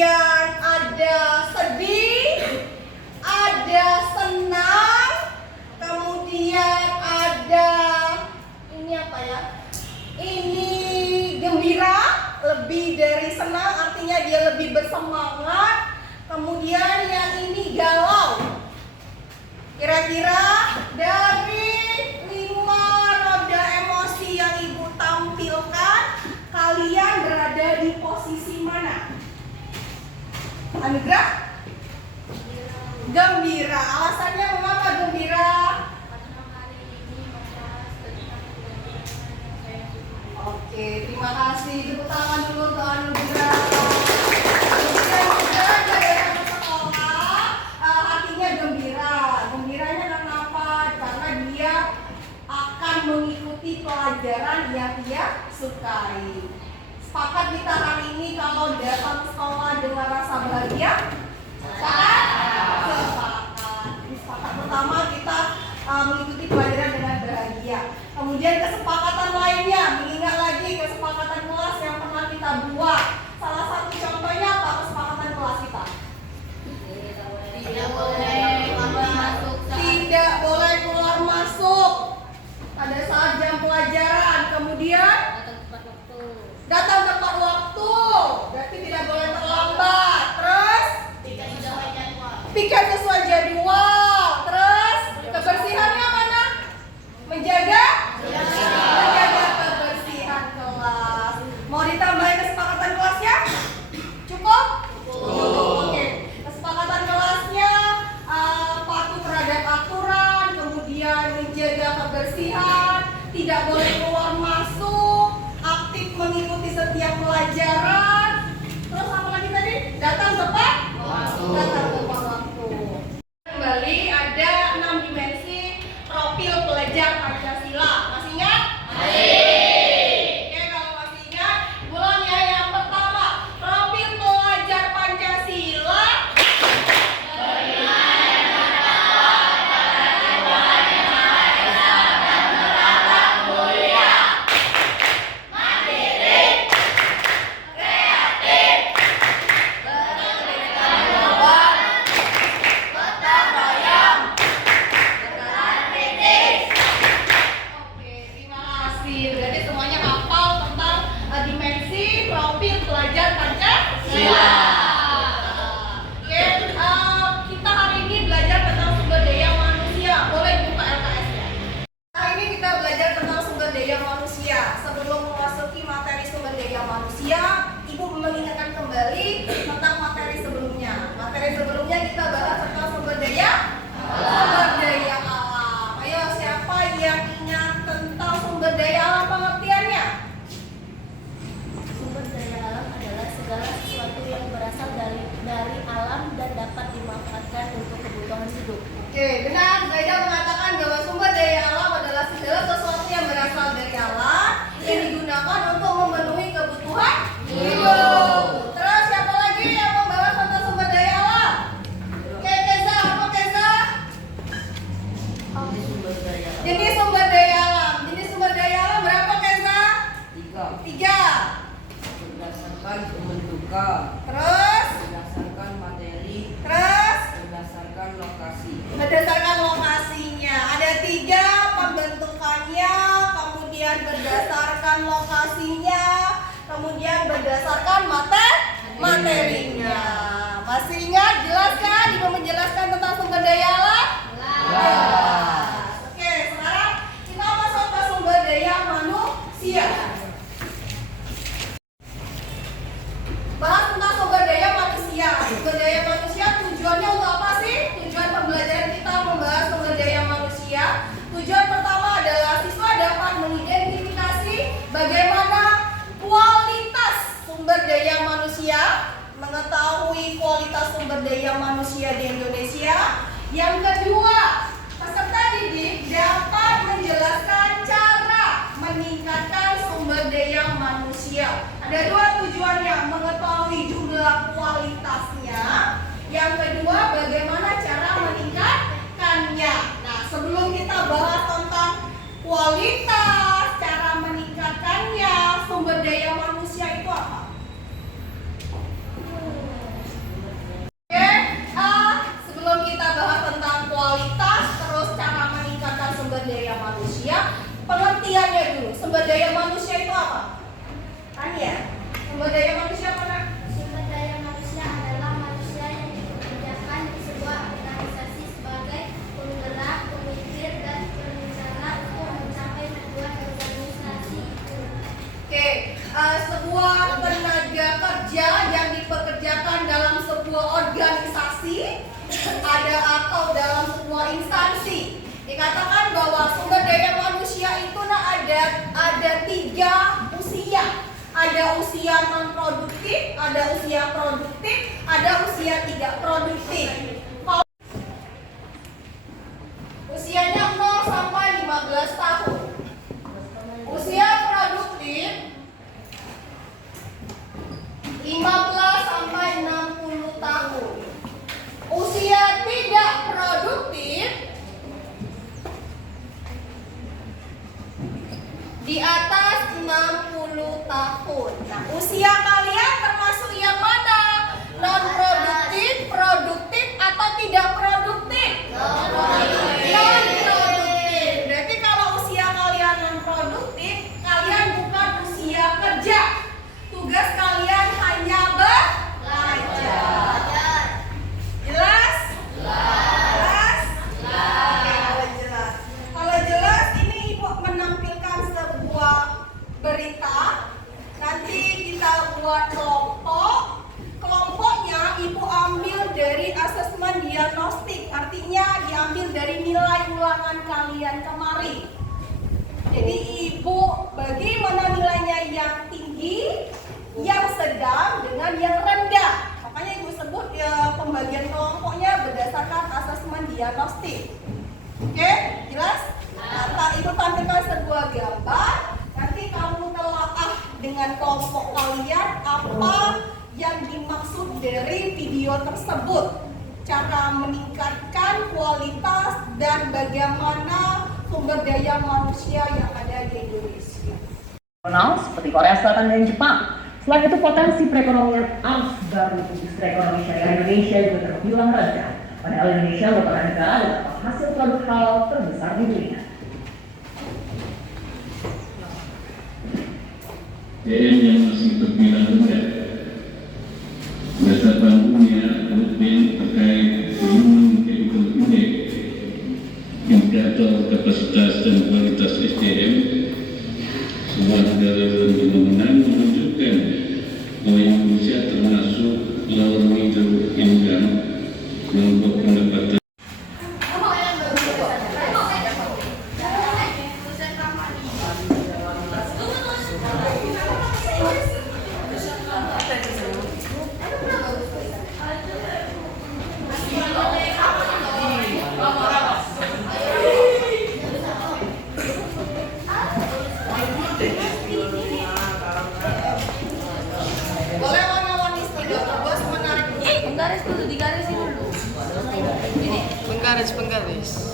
kemudian ada sedih, ada senang, kemudian ada ini apa ya? Ini gembira, lebih dari senang artinya dia lebih bersemangat. Kemudian yang ini galau. Kira-kira dari 5 roda emosi yang Ibu tampilkan, kalian berada di posisi mana? Anugrah? Gembira. Alasannya mengapa gembira? Oke, terima kasih. Tepuk tangan dulu untuk Anugrah. Kemudian juga dari anak sekolah, hatinya gembira. Gembiranya karena apa? Karena dia akan mengikuti pelajaran yang dia sukai. Sepakat kita hari ini kalau datang ke sekolah dengan rasa bahagia? Sepakat? Sepakat. Sepakat pertama kita mengikuti pelajaran dengan bahagia. Kemudian kesepakatan lainnya, mengingat lagi kesepakatan kelas yang pernah kita buat. Salah satu contohnya apa kesepakatan kelas kita? Tidak boleh keluar masuk. Tidak boleh keluar masuk pada saat jam pelajaran. Kemudian datang tepat waktu. Berarti tidak boleh terlambat. Terus piket sesuai jadwal. Terus kebersihannya mana? Menjaga kebersihan kelas. Mau ditambahin kesepakatan kelasnya? Cukup? Oke. Kesepakatan kelasnya patuh terhadap aturan, kemudian menjaga kebersihan, tidak boleh keluar masuk, aktif mengikuti setiap pelajaran. Terus apa lagi tadi? Datang tepat waktu. Datang tepat waktu. Kembali ada 6 dimensi profil pelajar Pancasila. Masih ingat? Oke, kalau masih ingat, ulang ya. Yang pertama, profil pelajar Pancasila. Oke, terima kasih. Berarti semuanya hafal tentang dimensi profil pelajar Pancasila. Oke, kita hari ini belajar tentang sumber daya manusia. Boleh buka LKS-nya. Hari ini kita belajar tentang sumber daya manusia. Sebelum memasuki materi sumber daya manusia, Ibu mengingatkan kembali tentang materi sebelumnya. Materi sebelumnya kita bahas tentang sumber daya alam. Ayo, siapa yang ingat tentang sumber daya alam pengertiannya? Sumber daya alam adalah segala sesuatu yang berasal dari alam dan dapat dimanfaatkan untuk kebutuhan hidup. Oke, benar. Zaida mengatakan bahwa sumber daya alam adalah segala sesuatu yang berasal dari alam yang digunakan untuk memenuhi kebutuhan hidup. Terus siapa lagi yang membahas tentang sumber daya alam? Oke, Keza, apa Keza? Jenis sumber daya alam. Jenis sumber daya alam berapa Keza? 3. Berdasarkan pembentukan, Terus? berdasarkan materi, Terus? berdasarkan lokasi. Berdasarkan lokasinya. Ada 3 pembentukannya, kemudian berdasarkan lokasinya, kemudian berdasarkan materinya. Masih ingat? Jelaskan? Ibu menjelaskan tentang sumber daya alam? Jelas. Oke, sekarang kita masuk ke sumber daya manusia. Bahas tentang sumber daya manusia. Sumber daya manusia tujuannya untuk apa sih? Tujuan pembelajaran kita membahas sumber daya manusia. Tujuan pertama adalah siswa dapat mengidentifikasi bagaimana kualitas sumber daya manusia, mengetahui kualitas sumber daya manusia di Indonesia. Yang kedua, peserta didik dapat menjelaskan cara meningkatkan sumber daya manusia. Ada 2 tujuannya, mengetahui jumlah kualitasnya. Yang kedua, bagaimana cara meningkatkannya. Nah, sebelum kita bahas tentang kualitas, cara meningkatkannya, sumber daya manusia itu apa? sebuah organisasi, ada atau dalam sebuah instansi. Dikatakan bahwa sumber daya manusia itu ada 3 usia. Ada usia non produktif, ada usia produktif, ada usia tidak produktif. Usianya 0 sampai 15 tahun. Usia produktif 15 sampai 60 tahun. Usia tidak produktif di atas 60 tahun. Nah, usia kalian termasuk yang mana? Non produktif, produktif atau tidak produktif? Non produktif. Berarti kalau usia kalian non produktif, kalian bukan usia kerja. Tugas kalian hanya belajar. Jelas? Jelas? Kalau jelas. Kalau jelas, ini Ibu menampilkan sebuah berita. Nanti kita buat kelompok. Kelompoknya Ibu ambil dari asesmen diagnostik. Artinya diambil dari nilai ulangan kalian kemarin. Jadi Ibu bagaimana nilainya yang tinggi, yang sedang dengan yang rendah. Makanya Ibu sebut pembagian kelompoknya berdasarkan asesmen diagnostik. Oke, jelas? Nah, Ibu tampilkan sebuah gambar. Nanti kamu telaah dengan kelompok kalian apa yang dimaksud dari video tersebut. Cara meningkatkan kualitas dan bagaimana sumber daya manusia yang ada di Indonesia. Seperti Korea Selatan dan Jepang. Selain itu, potensi perekonomian arus baru industri ekonomi syariah Indonesia juga terbilang rendah. Padahal Indonesia merupakan negara dengan hasil produk halal terbesar di dunia. DM yang masih terbilang rendah. Berdasarkan dunia, rutin terkait Human Capital Index, indikator kapasitas dan kualitas SDM, sebuah negara pembangunan menunjukkan bahwa Indonesia termasuk lower middle income untuk pendapatan. Boleh warna-warni stiker bos menarik. Penggaris dulu, digarisin dulu. Ini. Penggaris.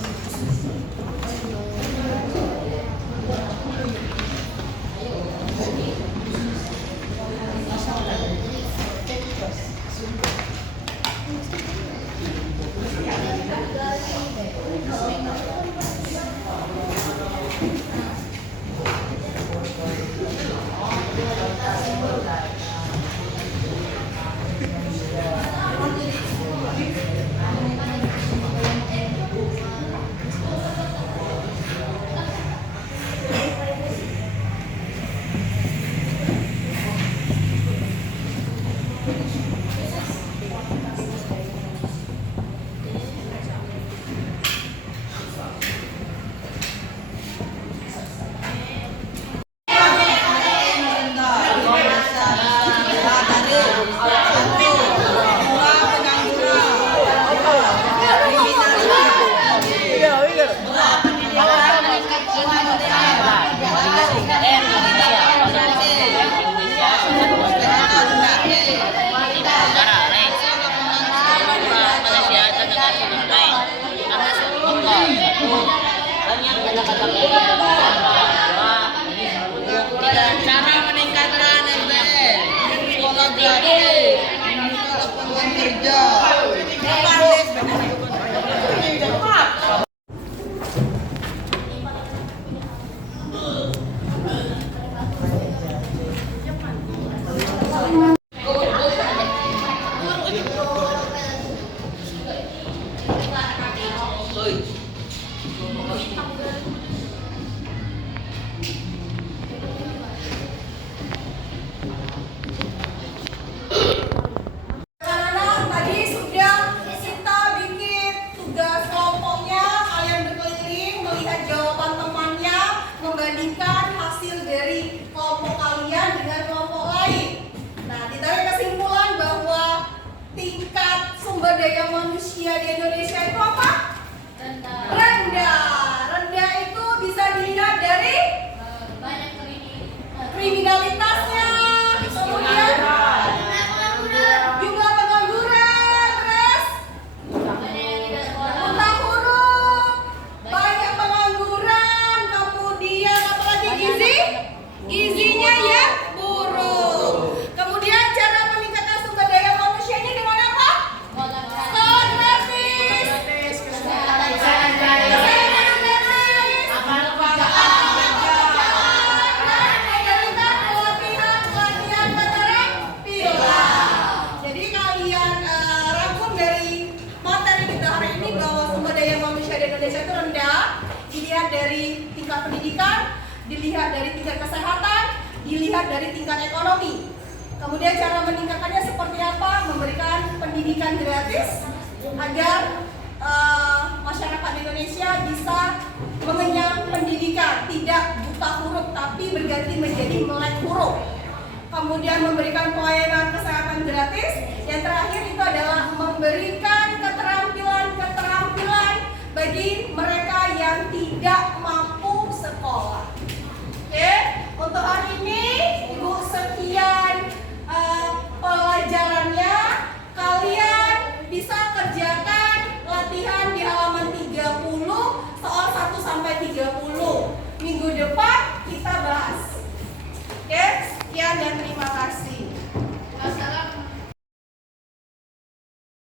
Cara meningkatkan MBL, sekolah gratis, lapangan kerja. sumber daya manusia di Indonesia itu apa? Rendah. Rendah itu bisa dilihat dari banyak kriminalitasnya, kemudian jumlah pengangguran, terus buta huruf, banyak pengangguran, kemudian apalagi gizinya yang buruk. Kemudian cara meningkatkan sumber daya manusianya dengan apa? Sekolah gratis. Jadi kalian rangkum dari materi kita hari ini bahwa sumber daya manusia di Indonesia itu rendah, dilihat dari tingkat pendidikan, dilihat dari tingkat kesehatan, dilihat dari tingkat ekonomi. Kemudian cara meningkatkannya seperti apa? Memberikan pendidikan gratis agar masyarakat Indonesia bisa mengenyam pendidikan, tidak buta huruf tapi berganti menjadi melek huruf. Kemudian memberikan pelayanan kesehatan gratis. Yang terakhir itu adalah memberikan keterampilan bagi mereka yang tidak